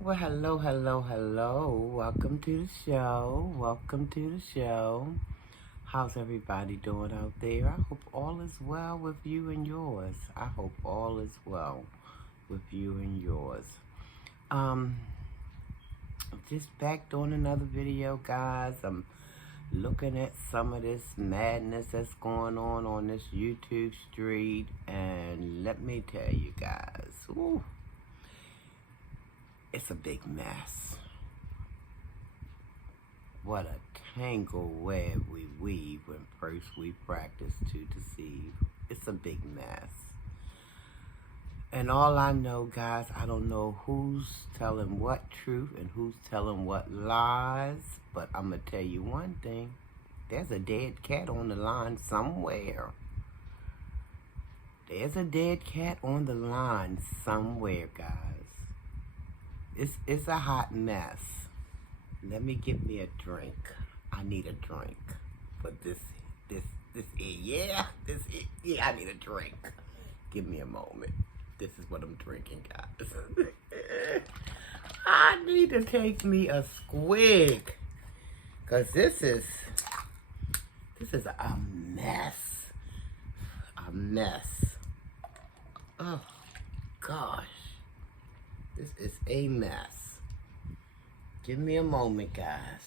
Well, hello, hello, hello. Welcome to the show. Welcome to the show. How's everybody doing out there? I hope all is well with you and yours. I hope all is well with you and yours. Um, just back doing another video, guys. I'm looking at some of this madness that's going on this YouTube street, and let me tell you guys, ooh, it's a big mess. What a tangle web we weave when first we practice to deceive. It's a big mess. And all I know, guys, I don't know who's telling what truth and who's telling what lies, but I'm going to tell you one thing. There's a dead cat on the line somewhere. There's a dead cat on the line somewhere, guys. It's a hot mess. Let me get me a drink. I need a drink for this. Yeah, I need a drink. Give me a moment. This is what I'm drinking, guys. I need to take me a squig, cause this is a mess. A mess. Oh gosh, this is a mess. Give me a moment, guys.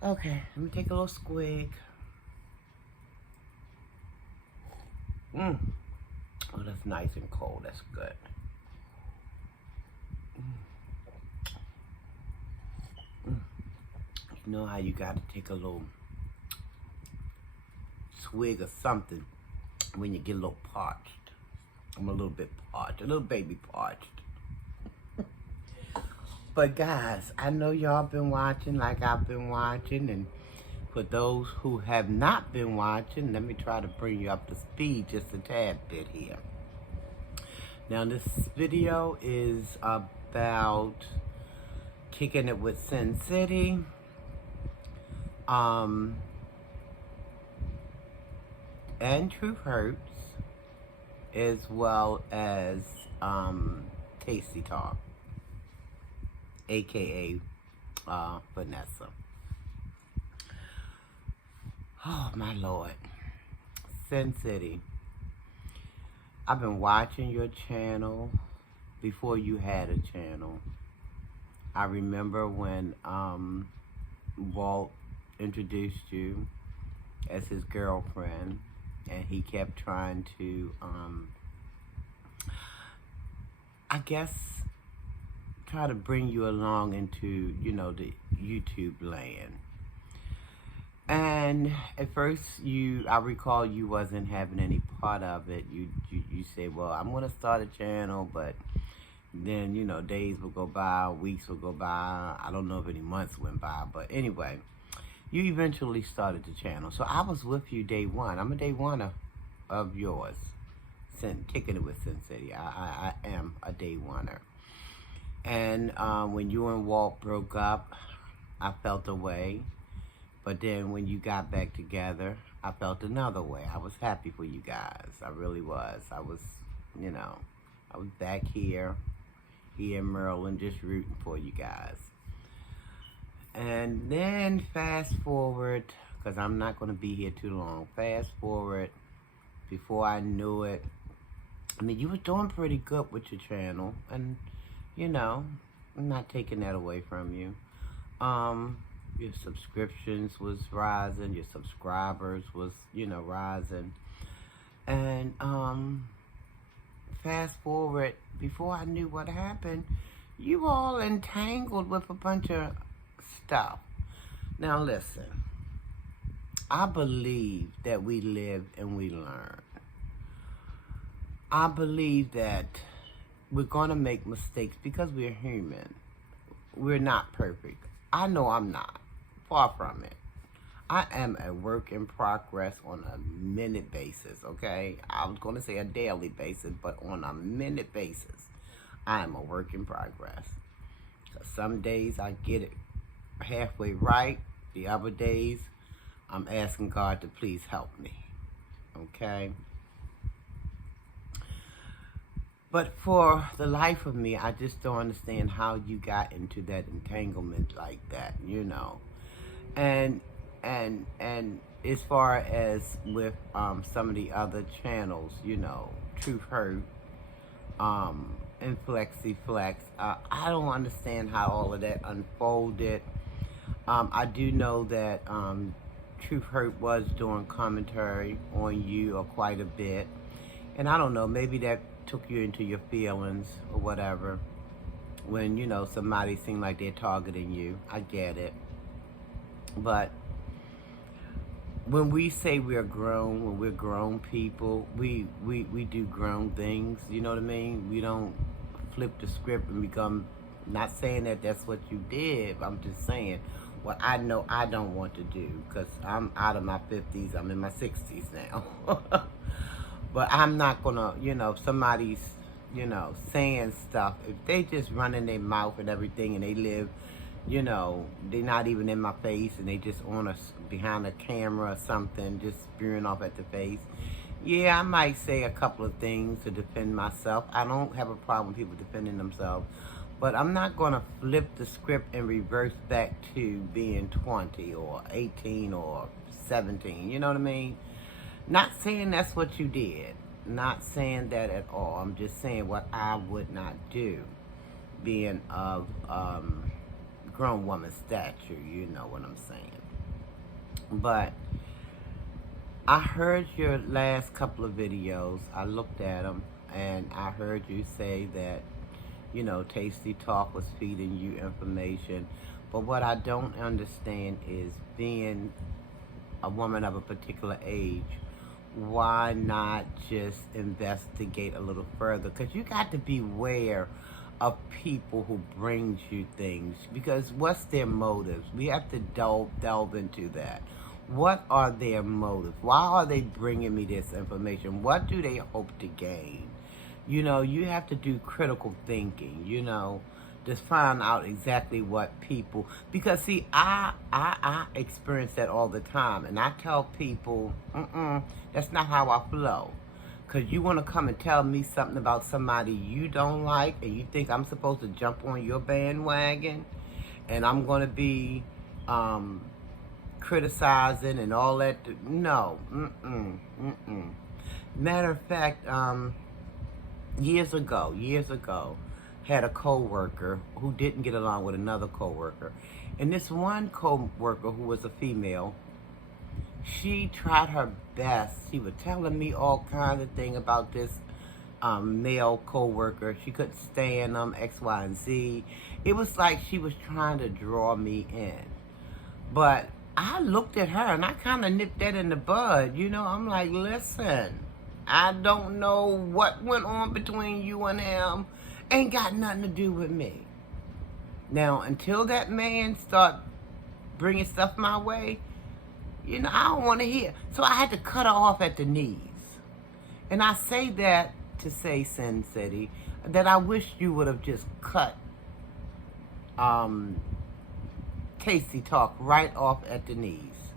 Okay, let me take a little squig. Oh, that's nice and cold. That's good. You know how you gotta take a little swig of something when you get a little parched. I'm a little bit parched, a little baby parched. But guys, I know y'all been watching like I've been watching, and for those who have not been watching, let me try to bring you up to speed just a tad bit here. Now this video is about kicking it with Sin City. And Truth Hurts, as well as Tasty Talk, aka Vanessa. Oh my Lord. Sin City. I've been watching your channel before you had a channel. I remember when Walt introduced you as his girlfriend, and he kept trying to I guess try to bring you along into, you know, the YouTube land. And at first I recall you wasn't having any part of it. You say, well, I'm gonna start a channel, but then, you know, days will go by, weeks will go by. I don't know if any months went by, but anyway, you eventually started the channel. So I was with you day one. I'm a day one of yours. Kicking it with Sin City. I am a day oneer. And when you and Walt broke up, I felt a way. But then when you got back together, I felt another way. I was happy for you guys. I really was. I was, you know, I was back here in Maryland, just rooting for you guys. And then fast forward, because I'm not going to be here too long. Fast forward, before I knew it, I mean, you were doing pretty good with your channel. And, you know, I'm not taking that away from you. Your subscriptions was rising. Your subscribers was, you know, rising. And fast forward, before I knew what happened, you all entangled with a bunch of stuff. Now listen, I believe that we live and we learn. I believe that we're going to make mistakes because we're human. We're not perfect. I know I'm not. Far from it. I am a work in progress on a minute basis, okay? I was going to say a daily basis, but on a minute basis, I am a work in progress. Some days I get it halfway right. The other days, I'm asking God to please help me. Okay? But for the life of me, I just don't understand how you got into that entanglement like that, you know. And as far as with some of the other channels, you know, Truth Hurt, and Flexi Flex, I don't understand how all of that unfolded. I do know that Truth Hurt was doing commentary on you or quite a bit. And I don't know, maybe that took you into your feelings or whatever. When, you know, somebody seemed like they're targeting you. I get it. But when we say we're grown, when we're grown people, we do grown things, you know what I mean? We don't flip the script and become, not saying that that's what you did, I'm just saying what I know I don't want to do, because I'm out of my 50s, I'm in my 60s now. But I'm not gonna, you know, if somebody's, you know, saying stuff, if they just running their mouth and everything and they live, you know, they're not even in my face and they just on behind a camera or something, just spewing off at the face. Yeah, I might say a couple of things to defend myself. I don't have a problem with people defending themselves. But I'm not going to flip the script and reverse back to being 20 or 18 or 17. You know what I mean? Not saying that's what you did. Not saying that at all. I'm just saying what I would not do, being of grown woman stature. You know what I'm saying. But I heard your last couple of videos. I looked at them and I heard you say that, you know, Tasty Talk was feeding you information. But what I don't understand is, being a woman of a particular age, why not just investigate a little further? Because you got to beware of people who brings you things, because what's their motives? We have to delve into that. What are their motives? Why are they bringing me this information? What do they hope to gain? You know, you have to do critical thinking, you know, just find out exactly what people, because see, I experience that all the time, and I tell people, that's not how I flow. Because you want to come and tell me something about somebody you don't like, and you think I'm supposed to jump on your bandwagon, and I'm going to be criticizing and all that. No, Matter of fact, years ago, had a co-worker who didn't get along with another co-worker. And this one co-worker, who was a female, she tried her best. She was telling me all kinds of things about this male co-worker. She couldn't stand them, X, Y, and Z. It was like she was trying to draw me in. But I looked at her and I kind of nipped that in the bud. You know, I'm like, listen, I don't know what went on between you and him. Ain't got nothing to do with me. Now, until that man start bringing stuff my way, you know, I don't want to hear. So I had to cut her off at the knees. And I say that to say, Sin City, that I wish you would have just cut Tasty Talk right off at the knees.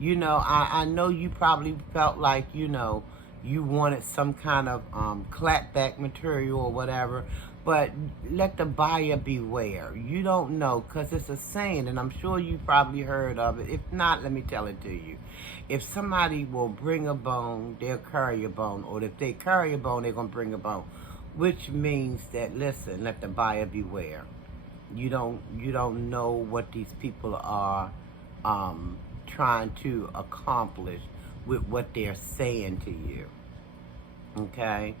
You know, I know you probably felt like, you know, you wanted some kind of clapback material or whatever, but let the buyer beware. You don't know, because it's a saying, and I'm sure you probably heard of it. If not, let me tell it to you. If somebody will bring a bone, they'll carry a bone, or if they carry a bone, they're going to bring a bone, which means that, listen, let the buyer beware. You don't know what these people are trying to accomplish with what they're saying to you. Okay?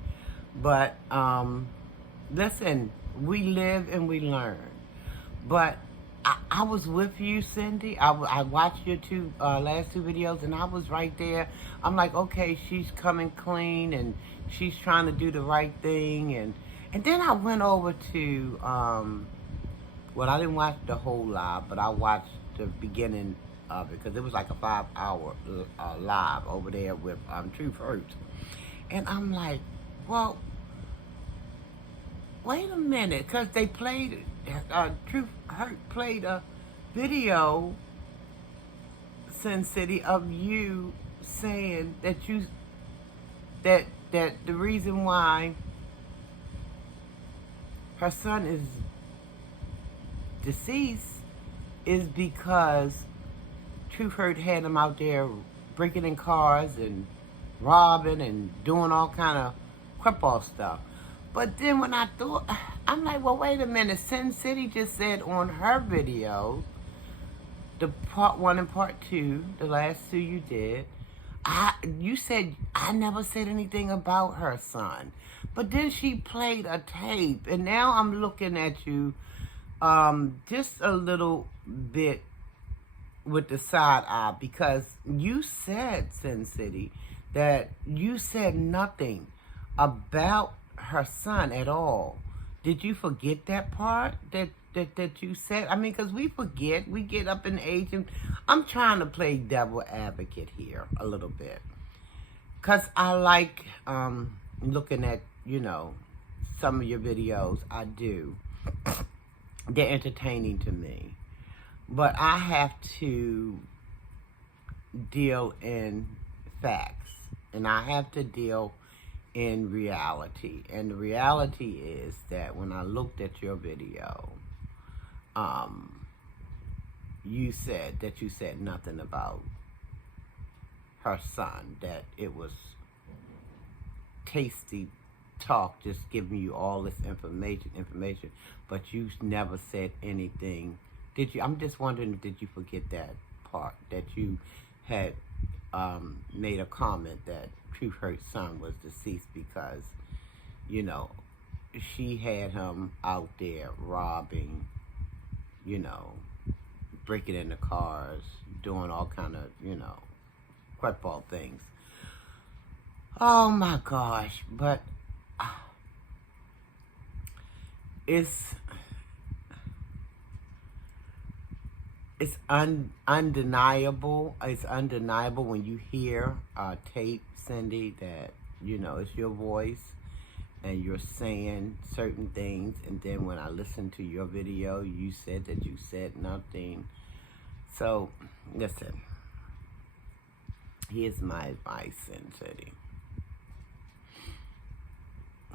But listen, we live and we learn. But I was with you, Cindy. I watched your last two videos, and I was right there. I'm like, okay, she's coming clean and she's trying to do the right thing. And then I went over to well, I didn't watch the whole live, but I watched the beginning of it, because it was like a 5-hour live over there with Truth Hurt. And I'm like, well, wait a minute, because they played, Truth Hurt played a video Sin City, of you saying that that the reason why her son is deceased is because Truth Hurt had him out there breaking in cars and robbing and doing all kind of crap stuff. But then when I thought, I'm like, well, wait a minute. Sin City just said on her video, the part 1 and part 2, the last 2 you did, you said I never said anything about her son. But then she played a tape, and now I'm looking at you just a little bit with the side eye, because you said, Sin City, that you said nothing about her son at all. Did you forget that part that you said? I mean, because we forget, we get up in age, and I'm trying to play devil advocate here a little bit, because I like looking at, some of your videos. I do. They're entertaining to me. But I have to deal in facts, and I have to deal in reality. And the reality is that when I looked at your video, you said nothing about her son, that it was tasty talk, just giving you all this information, but you never said anything. Did you? I'm just wondering, did you forget that part, that you had made a comment that Truth Hurt's son was deceased because, she had him out there robbing, breaking into cars, doing all kind of, crapball things. Oh my gosh, but it's undeniable. It's undeniable when you hear tape, Cindy, that, it's your voice and you're saying certain things. And then when I listened to your video, you said that you said nothing. So, listen, here's my advice, Cindy.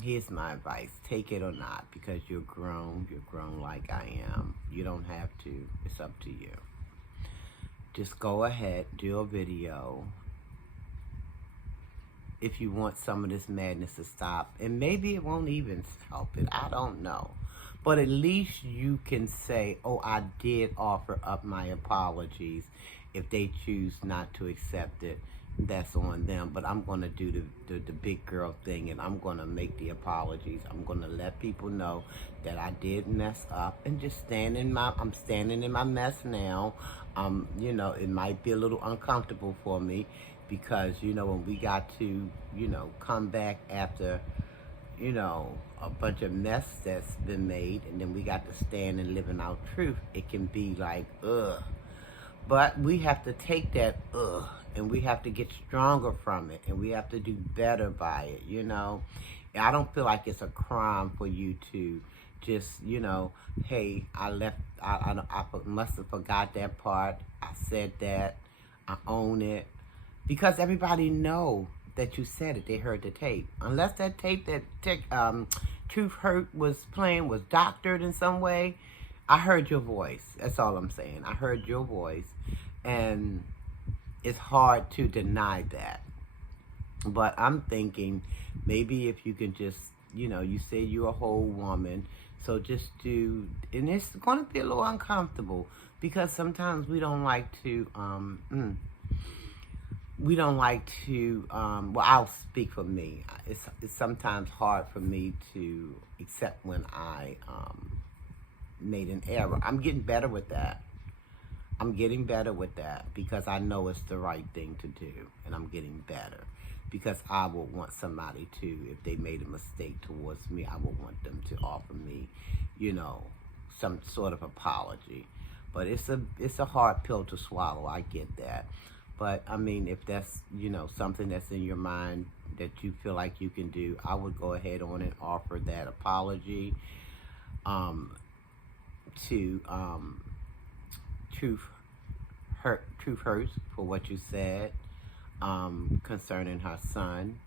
Here's my advice. Take it or not, because you're grown. You're grown like I am. You don't have to. It's up to you. Just go ahead, do a video. If you want some of this madness to stop, and maybe it won't even help it. I don't know. But at least you can say, oh, I did offer up my apologies. If they choose not to accept it, that's on them. But I'm going to do the big girl thing, and I'm going to make the apologies. I'm going to let people know that I did mess up, and just I'm standing in my mess now. It might be a little uncomfortable for me, because, when we got to, come back after, a bunch of mess that's been made, and then we got to stand and living our truth, it can be like, ugh. But we have to take that and we have to get stronger from it, and we have to do better by it, I don't feel like it's a crime for you to just, hey, I must have forgot that part. I said that. I own it. Because everybody know that you said it. They heard the tape. Unless that tape that Truth Hurt was playing was doctored in some way, I heard your voice. That's all I'm saying. I heard your voice. And it's hard to deny that. But I'm thinking maybe if you can just, you say you're a whole woman. So just do, and it's going to be a little uncomfortable, because sometimes we don't like to, well, I'll speak for me. It's sometimes hard for me to accept when I made an error. I'm getting better with that. Because I know it's the right thing to do, and I'm getting better. Because I would want somebody to, if they made a mistake towards me, I would want them to offer me, some sort of apology. But it's a hard pill to swallow. I get that. But, I mean, if that's, something that's in your mind that you feel like you can do, I would go ahead on and offer that apology to Truth Truth hurts for what you said concerning her son.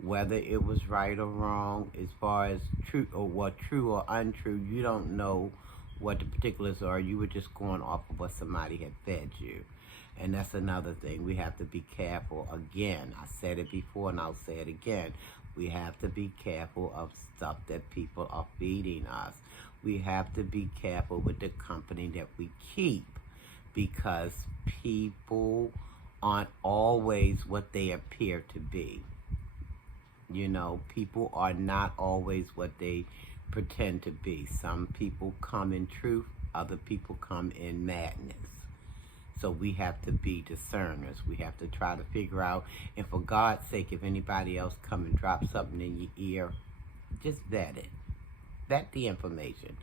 Whether it was right or wrong, as far as true or what true or untrue, you don't know what the particulars are. You were just going off of what somebody had fed you. And that's another thing. We have to be careful. Again, I said it before and I'll say it again. We have to be careful of stuff that people are feeding us. We have to be careful with the company that we keep, because people aren't always what they appear to be. You know, people are not always what they pretend to be. Some people come in truth, other people come in madness. So we have to be discerners. We have to try to figure out, and for God's sake, if anybody else come and drop something in your ear, just vet it. Vet the information.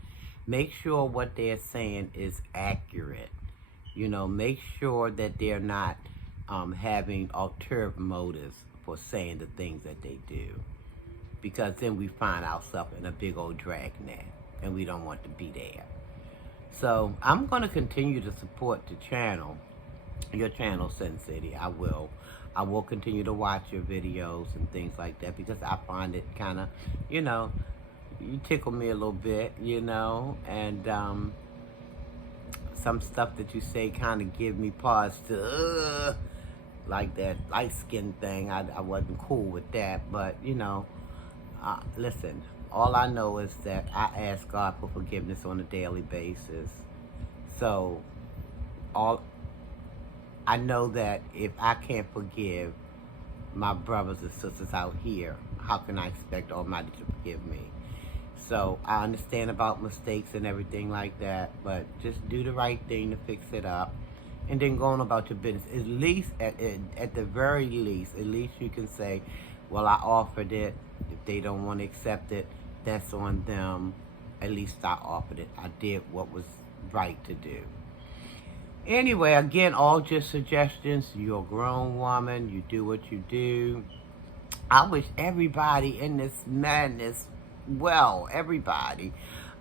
Make sure what they're saying is accurate. You know, make sure that they're not having ulterior motives for saying the things that they do, because then we find ourselves in a big old dragnet and we don't want to be there. So I'm going to continue to support the channel, your channel, Sin City. I will continue to watch your videos and things like that, because I find it kind of, you know, you tickle me a little bit, you know, and some stuff that you say kind of give me pause to like that light skin thing. I wasn't cool with that, but you know, listen, all I know is that I ask God for forgiveness on a daily basis. So I know that if I can't forgive my brothers and sisters out here, how can I expect Almighty to forgive me? So I understand about mistakes and everything like that, but just do the right thing to fix it up, and then go on about your business. At least, at the very least, at least you can say, well, I offered it. If they don't want to accept it, that's on them. At least I offered it. I did what was right to do. Anyway, again, all just suggestions. You're a grown woman. You do what you do. I wish everybody in this madness well, everybody.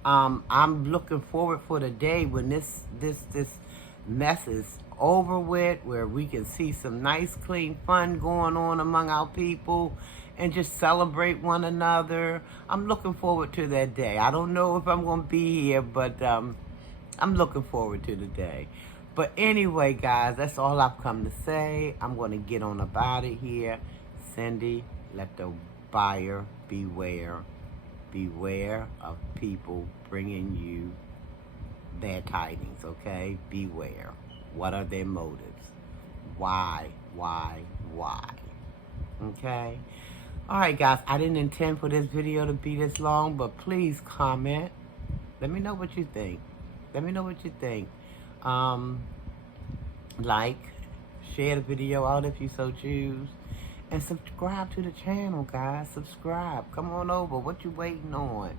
I'm looking forward for the day when this mess is over with, where we can see some nice, clean fun going on among our people and just celebrate one another. I'm looking forward to that day. I don't know if I'm going to be here, but I'm looking forward to the day. But anyway, guys, that's all I've come to say. I'm going to get on about it here. Cindy, let the buyer beware. Beware of people bringing you bad tidings, okay? Beware. What are their motives? Why? Okay? Alright, guys, I didn't intend for this video to be this long, but please comment. Let me know what you think. Let me know what you think. Like, share the video out if you so choose. And subscribe to the channel, guys. Subscribe. Come on over. What you waiting on?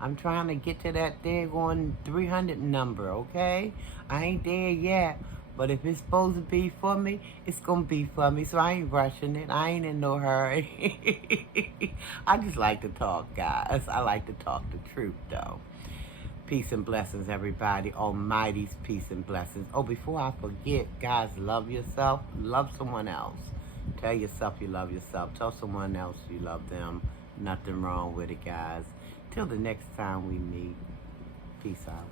I'm trying to get to that daggone 300 number, okay? I ain't there yet. But if it's supposed to be for me, it's going to be for me. So I ain't rushing it. I ain't in no hurry. I just like to talk, guys. I like to talk the truth, though. Peace and blessings, everybody. Almighty's peace and blessings. Oh, before I forget, guys, love yourself. Love someone else. Tell yourself you love yourself. Tell someone else you love them. Nothing wrong with it, guys. Till the next time we meet. Peace out.